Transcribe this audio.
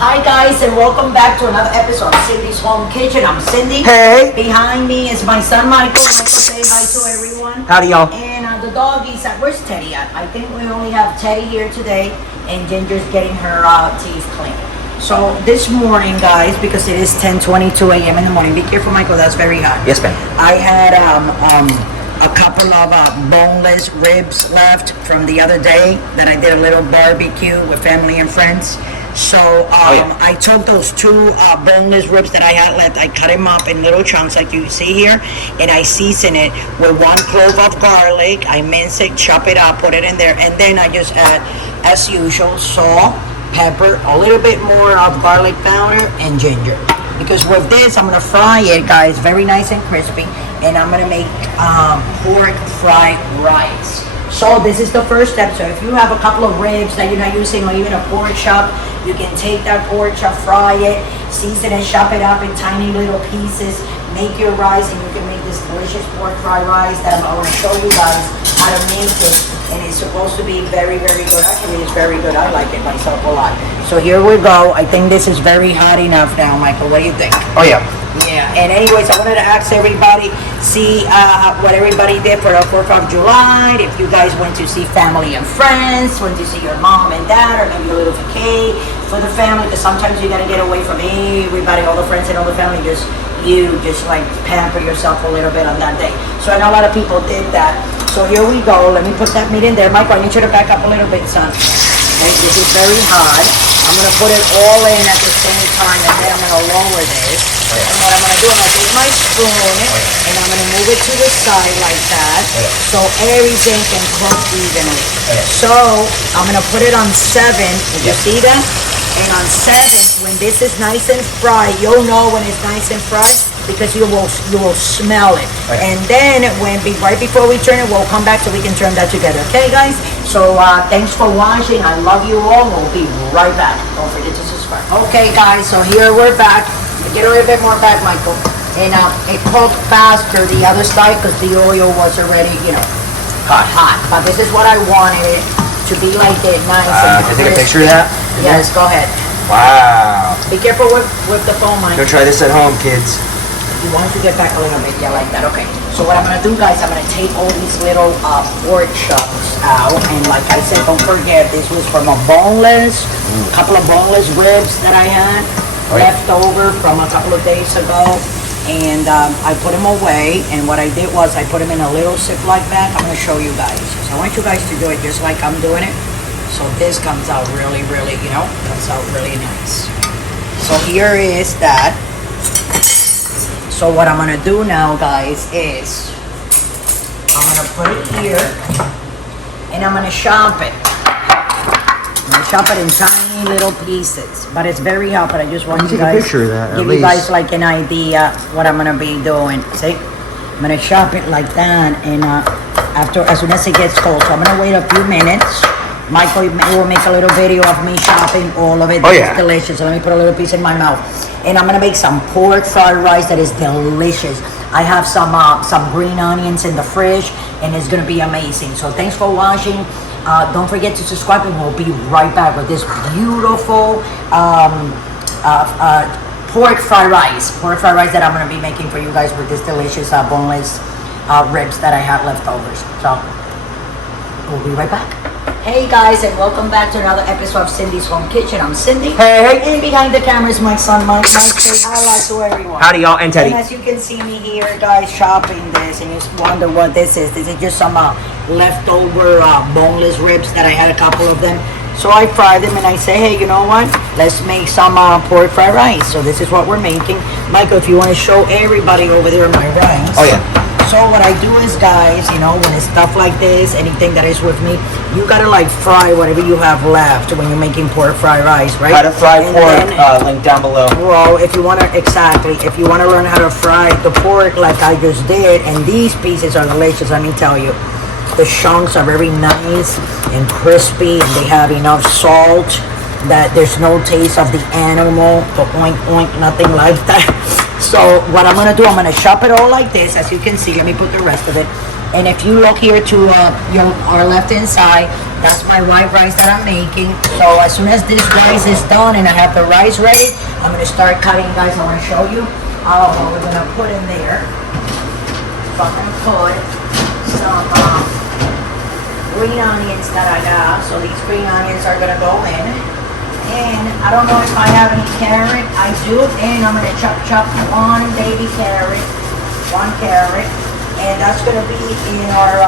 Hi guys, and welcome back to another episode of Cindy's Home Kitchen. I'm Cindy. Hey. Behind me is my son Michael. Michael, say hi to everyone. Howdy, y'all. And the doggies, where's Teddy at? I think we only have Teddy here today, and Ginger's getting her teeth cleaned. So this morning, guys, because it is 10:22 a.m. in the morning. Be careful, Michael. That's very hot. Yes, ma'am. I had a couple of boneless ribs left from the other day that I did a little barbecue with family and friends. So I took those two boneless ribs that I had left, I cut them up in little chunks like you see here, and I season it with 1 clove of garlic. I mince it, chop it up, put it in there, and then I just add, as usual, salt, pepper, a little bit more of garlic powder, and ginger. Because with this, I'm gonna fry it, guys, very nice and crispy, and I'm gonna make pork fried rice. So this is the first step. So if you have a couple of ribs that you're not using, or even a pork chop, you can take that pork chop, fry it, season it, chop it up in tiny little pieces, make your rice, and you can make this delicious pork fried rice that I'm going to show you guys how to make it. And it's supposed to be very, very good. Actually, it's very good. I like it myself a lot. So here we go. I think this is very hot enough now, Michael. What do you think? Oh, yeah. Yeah, and anyways, I wanted to ask everybody, see what everybody did for the 4th of July. If you guys went to see family and friends, went to see your mom and dad, or maybe a little vacay for the family, because sometimes you got to get away from everybody, all the friends and all the family, just like pamper yourself a little bit on that day. So I know a lot of people did that. So here we go. Let me put that meat in there. Michael, I need you to back up a little bit, son. Okay, this is very hot. I'm going to put it all in at the same time, and then I'm going to lower this. And what I'm going to do, I'm going to take my spoon, and I'm going to move it to the side like that, so everything can cook evenly. So I'm going to put it on 7. Did you see that? And on 7, when this is nice and fried, you'll know when it's nice and fried, because you will smell it. And then right before we turn it, we'll come back so we can turn that together. Okay, guys? So thanks for watching. I love you all. We'll be right back. Don't forget to subscribe. Okay, guys. So here we're back. Get a little bit more back, Michael. And it cooked faster the other side because the oil was already, hot. But this is what I wanted it to be, like it, nice and Can I take a picture of that? Yes, go ahead. Wow. Be careful with the phone, Michael. Go try this at home, kids. You want to get back a little bit, yeah, like that. Okay. So what I'm gonna do, guys, I'm gonna take all these little pork chunks out, and like I said, don't forget this was from a couple of boneless ribs that I had left over from a couple of days ago, and I put them away. And what I did was I put them in a little Ziploc bag. I'm gonna show you guys. So I want you guys to do it just like I'm doing it. So this comes out really, really, comes out really nice. So here is that. So what I'm gonna do now, guys, is I'm gonna put it here, and I'm gonna chop it. I'm gonna chop it in tiny little pieces, but it's very hot. But I just want you guys picture of that, give you guys like an idea what I'm gonna be doing. See, I'm gonna chop it like that, and as soon as it gets cold, so I'm gonna wait a few minutes. Michael will make a little video of me chopping all of it. It's delicious. So let me put a little piece in my mouth. And I'm going to make some pork fried rice that is delicious. I have some green onions in the fridge, and it's going to be amazing. So thanks for watching. Don't forget to subscribe, and we'll be right back with this beautiful pork fried rice. Pork fried rice that I'm going to be making for you guys with this delicious boneless ribs that I have leftovers. So we'll be right back. Hey guys, and welcome back to another episode of Cindy's Home Kitchen. I'm Cindy. Hey. And behind the camera is my son Mike. Mike, say hello to everyone. Howdy, y'all, and Teddy. And as you can see me here, guys, chopping this, and you wonder what this is. This is just some leftover boneless ribs that I had, a couple of them. So I fried them, and I say, hey, you know what? Let's make some pork fried rice. So this is what we're making. Michael, if you want to show everybody over there my rice. Oh, yeah. So what I do is, guys, when it's stuff like this, anything that is with me, you gotta like fry whatever you have left when you're making pork fried rice, right? How to fry pork, link down below. Well, if you wanna learn how to fry the pork like I just did, and these pieces are delicious, let me tell you. The chunks are very nice and crispy, and they have enough salt that there's no taste of the animal, the oink oink, nothing like that. So what I'm gonna do, I'm gonna chop it all like this, as you can see. Let me put the rest of it. And if you look here to our left hand side, That's my white rice that I'm making. So as soon as this rice is done and I have the rice ready, I'm gonna start cutting, guys. I wanna show you what we're gonna put in there. So I'm gonna put some green onions that I got. So these green onions are gonna go in. And I don't know if I have any carrot. I do, and I'm gonna chop one baby carrot, one carrot, and that's gonna be in our